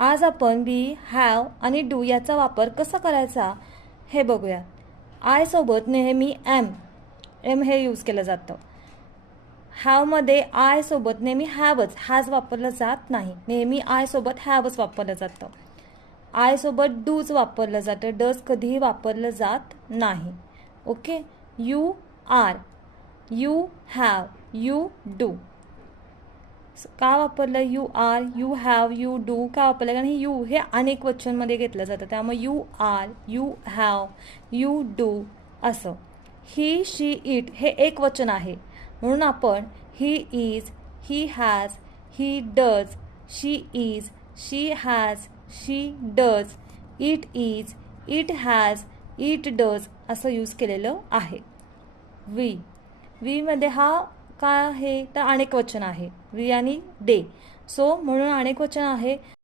आज आपण बी, हॅव आणि डू याचा वापर कसा करायचा हे बघूया. आय सोबत नेहमी एम हे यूज केलं जातं. हॅवमध्ये आय सोबत नेहमी हॅवच, हॅज वापरलं जात नाही. नेहमी आय सोबत हॅवच वापरलं जातं. आय सोबत डूज वापरलं जातं, डज कधीही वापरलं जात नाही. Okay. You are, you have, you do. का वापरलं you are, you have, you do का वापरलं? कारण यू हे अनेक वचनमध्ये घेतलं जातं, त्यामुळे you are, you have, you do असं. ही, शी, इट हे एक वचन आहे, म्हणून आपण he is, he has, he does, she is, she has, she does, it is, it has, it does असं यूज केलेलं आहे. वीमध्ये हा काय आहे तर अनेक वचन आहे, वी आणि दे. सो म्हणून अनेक वचन आहे.